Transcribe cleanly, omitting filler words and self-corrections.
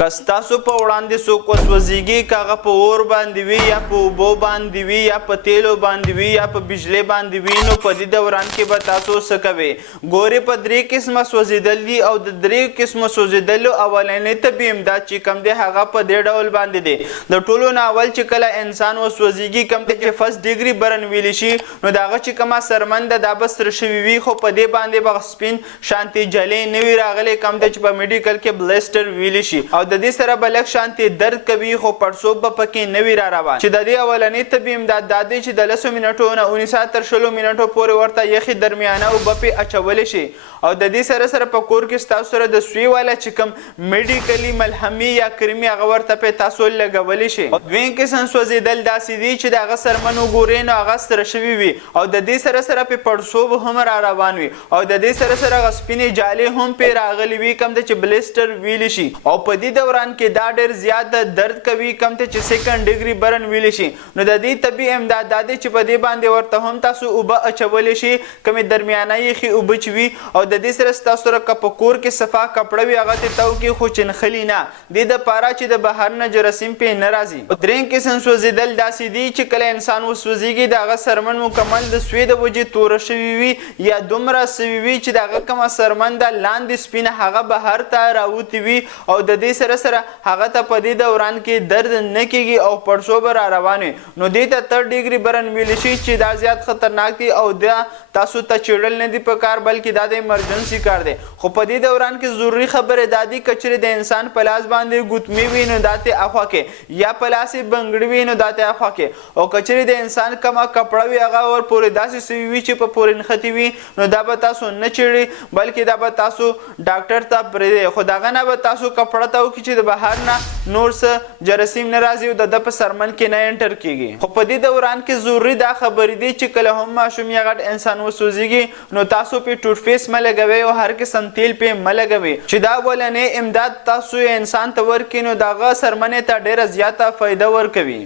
که ستاسو په وړاندې څوک وسوځېږي که هغه په اور باندې وي یا په اوبو باندې وي یا په تیلو باندې وي یا په بجلۍ باندې وي نو په دې دوران کې به تاسو څه کوئ ګورې په درې قسمه سوځېدل دي او د درې قسمو سوځېدلو اولنی طبي امداد چې کوم دی هغه په دې ډول باندې دی د ټولو نه اول چې کله انسان وسوځېږي کوم دی چې فرست ډیګري برن ویلی شي نو د هغه چې کومه سرمن ده دا به سره شوي وي خو په دې باندې به سپین شانتې جلۍ نه وي راغلی کوم دی چې په میډیکل کې بلیسټر ویلی شي او د دې سره به لږ شانتې درد کوي خو پړسوب به پکې نه وي را روان چې د دې اولنی طبي امداد دا دی چې د 10 منټو نه 19 تر 20 منټو پورې ورته یخې درمیانه اوبه پې اچولی شي او د دې سره په کور کې ستاسو سره د سوی والا چې کوم میډیکلي ملحمي یا کرمي هغه ورته پې تاسو لګولی شي دویم قسم سوځېدل داسې دي چې د هغه سرمن وګورئ نو هغه سره شوي وي او د دې سره پې پړسوب هم را روان وي او د دې سره هغه سپینې جالې هم پې راغلي وي کوم دی چې بلیسټر ویلی شي او په دې دوران کې دا ډېر زیات درد کوي کوم ته چې سیکنډ ډیګري برن ویلی شي نو د دې طبي امداد دا دی چې په دې باندې ورته هم تاسو اوبه اچولی شي کومې درمیانه یخې اوبه چې وي او د دې سره ستاسو سره که په کور کې صفا کپړه وي هغه ترې تو کې خو چنخلي نه دې دپاره چې د بهر نه جراثیم پې نه راځي درېیم قسم سوځېدل داسې دي چې کله انسان وسوځېږي د هغه سرمن مکمل د سوی د وجې توره شوي وي یا دومره سوي وي چې د هغه کومه سرمن ده لاندې سپینه هغه بهر ته راوتې وي او د دې سره هغه ته په دې دوران کې درد نه کیږي او پړسوب را روان وي نو دې ته 3 ډیګري برن ویلی شي چې دا زیات خطرناک دي او دا تاسو ته چیړل نه دي په کار بلکې دا د ایمرجنسي کار دی خو په دې دوران کې ضروري خبره دا دي که چیرې د انسان په لاس باندې ګوتمې وي نو دا ترې اخوا کې یا په لاس یې بنګړي وي نو دا ترې اخوا کې او که چیرې د انسان کومه کپړه وي هغه ورپورې داسې سوي وي چې په پورې نښتې وي نو دا به تاسو نه چیړي بلکې دا به تاسو ډاکټر ته پرېږدئ خو د هغه نه به تاسو کپړه ته وکړي چې د بهر نه نور څه جراثیم نه راځي او د ده په سرمن کې نه انټر کیږي خو په دې دوران کې ضروري دا خبرې دي چې کله هم ماشوم یا غټ انسان وسوځېږي نو تاسو پې ټوټ فیس مه لګوئ او هر قسم تیل پې مه لګوئ چې دا اولنی امداد تاسو انسان ته ورکړي نو د هغه سرمنې ته ډېره زیاته فایده ورکوي